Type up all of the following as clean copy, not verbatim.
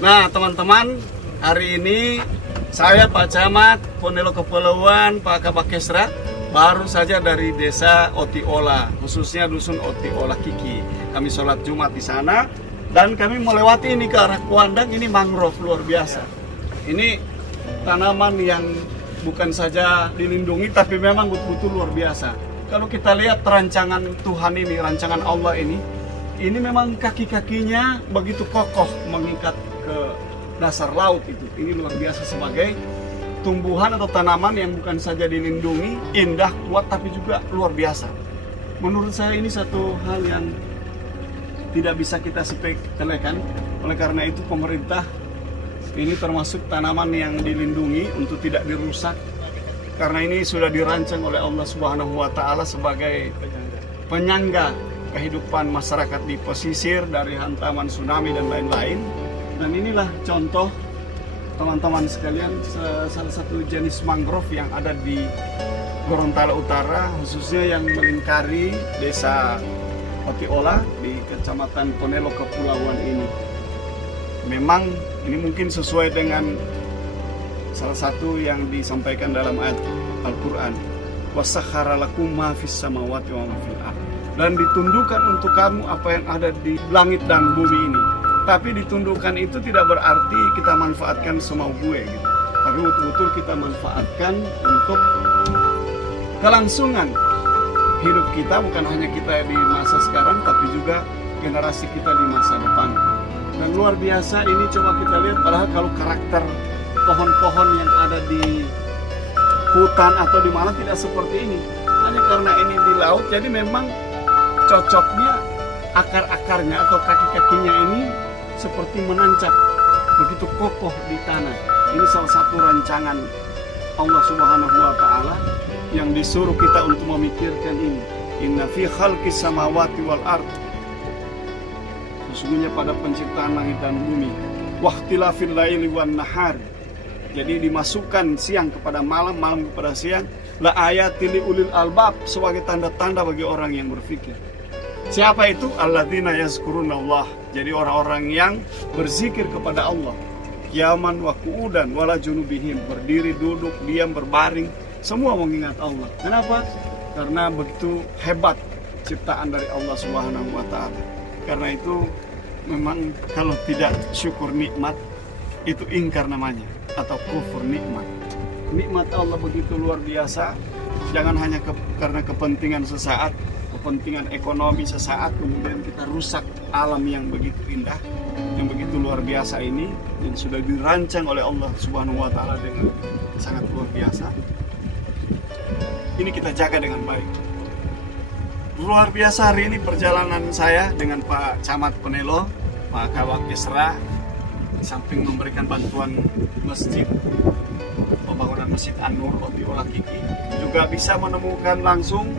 Nah teman-teman, hari ini saya Pak Camat Ponelo Kepulauan, Pak Kabak Kesra, baru saja dari desa Otiola, khususnya dusun Otiola Kiki. Kami sholat Jumat di sana dan kami melewati ini ke arah Kuandang. Ini mangrove luar biasa. Ini tanaman yang bukan saja dilindungi tapi memang betul-betul luar biasa. Kalau kita lihat rancangan Tuhan ini, rancangan Allah ini memang kaki-kakinya begitu kokoh mengikat ke dasar laut itu. Ini luar biasa sebagai tumbuhan atau tanaman yang bukan saja dilindungi, indah, kuat, tapi juga luar biasa. Menurut saya ini satu hal yang tidak bisa kita sepelekan. Oleh karena itu pemerintah ini termasuk tanaman yang dilindungi untuk tidak dirusak. Karena ini sudah dirancang oleh Allah Subhanahu wa Ta'ala sebagai penyangga kehidupan masyarakat di pesisir dari hantaman tsunami dan lain-lain. Dan inilah contoh teman-teman sekalian, salah satu jenis mangrove yang ada di Gorontalo Utara, khususnya yang melingkari desa Otiola di Kecamatan Ponelo Kepulauan ini. Memang ini mungkin sesuai dengan salah satu yang disampaikan dalam ayat Al-Quran, wasakhara lakum ma fis samawati wa ma fil ardh, dan ditundukkan untuk kamu apa yang ada di langit dan bumi ini. Tapi ditundukkan itu tidak berarti kita manfaatkan semau gue gitu. Tapi betul-betul kita manfaatkan untuk kelangsungan hidup kita, bukan hanya kita di masa sekarang tapi juga generasi kita di masa depan. Dan luar biasa ini, coba kita lihat, padahal kalau karakter pohon-pohon yang ada di hutan atau di mana tidak seperti ini. Hanya karena ini di laut, jadi memang cocoknya akar-akarnya atau kaki-kakinya ini seperti menancap begitu kokoh di tanah. Ini salah satu rancangan Allah Subhanahu wa Ta'ala yang disuruh kita untuk memikirkan ini. Inna fi khalqis samawati wal ardh, sesungguhnya pada penciptaan langit dan bumi, wahtilafil laili wan nahar, jadi dimasukkan siang kepada malam, malam kepada siang, la ayatil ulil albab, sebagai tanda-tanda bagi orang yang berfikir. Siapa itu? Alladzina yazkurunallah, jadi orang-orang yang berzikir kepada Allah, qiyaman wa qu'udan wala junubihim, berdiri, duduk, diam, berbaring, semua mengingat Allah. Kenapa? Karena begitu hebat ciptaan dari Allah Subhanahu wa Ta'ala. Karena itu memang kalau tidak syukur nikmat itu ingkar namanya, atau kufur nikmat. Nikmat Allah begitu luar biasa. Jangan hanya karena kepentingan sesaat, kepentingan ekonomi sesaat, kemudian kita rusak alam yang begitu indah, yang begitu luar biasa ini, yang sudah dirancang oleh Allah Subhanahu wa Ta'ala dengan sangat luar biasa. Ini kita jaga dengan baik. Luar biasa hari ini perjalanan saya dengan Pak Camat Ponelo, Pak Kabak Kesra, di samping memberikan bantuan masjid, pembangunan Masjid An-Nur Otiola Kiki, juga bisa menemukan langsung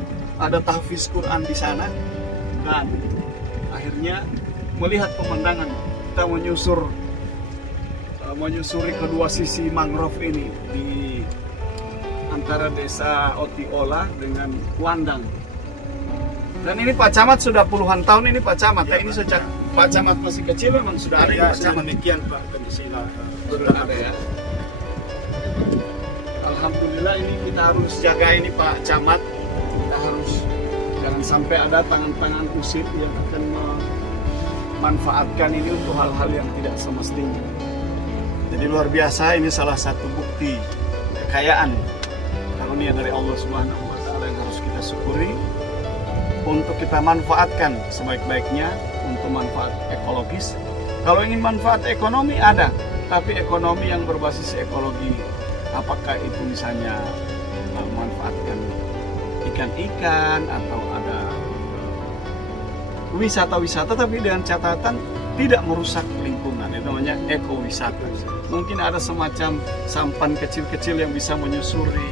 ada tahfiz Quran di sana, dan akhirnya melihat pemandangan. Kita menyusuri kedua sisi mangrove ini di antara desa Otiola dengan Kuandang. Dan ini Pak Camat sudah puluhan tahun ini Pak Camat. Ya, ini sejak Pak Camat masih kecil memang sudah ada ya, Pak Camat. Demikian Pak, kondisi sudah ada ya. Alhamdulillah, ini kita harus jaga ini Pak Camat. Kita harus jangan sampai ada tangan-tangan kusir yang akan memanfaatkan ini untuk hal-hal yang tidak semestinya. Jadi luar biasa, ini salah satu bukti kekayaan karunia dari Allah Subhanahu wa Ta'ala yang harus kita syukuri, untuk kita manfaatkan sebaik-baiknya untuk manfaat ekologis. Kalau ingin manfaat ekonomi ada, tapi ekonomi yang berbasis ekologi, apakah itu misalnya memanfaatkan ikan-ikan atau ada wisata-wisata tapi dengan catatan tidak merusak lingkungan, itu namanya ekowisata. Mungkin ada semacam sampan kecil-kecil yang bisa menyusuri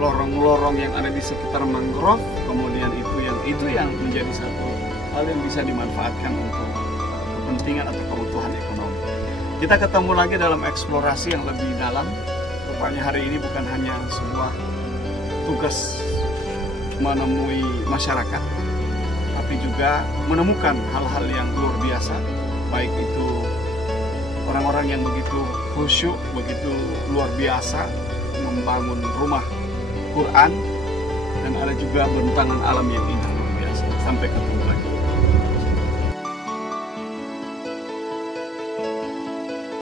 lorong-lorong yang ada di sekitar mangrove, kemudian itu yang menjadi satu hal yang bisa dimanfaatkan untuk kepentingan atau kebutuhan ekonomi. Kita ketemu lagi dalam eksplorasi yang lebih dalam. Rupanya hari ini bukan hanya sebuah tugas menemui masyarakat, tapi juga menemukan hal-hal yang luar biasa, baik itu orang-orang orang yang begitu khusyuk, begitu luar biasa membangun rumah Quran, dan ada juga bentangan alam yang indah luar biasa. Sampai ketemu lagi.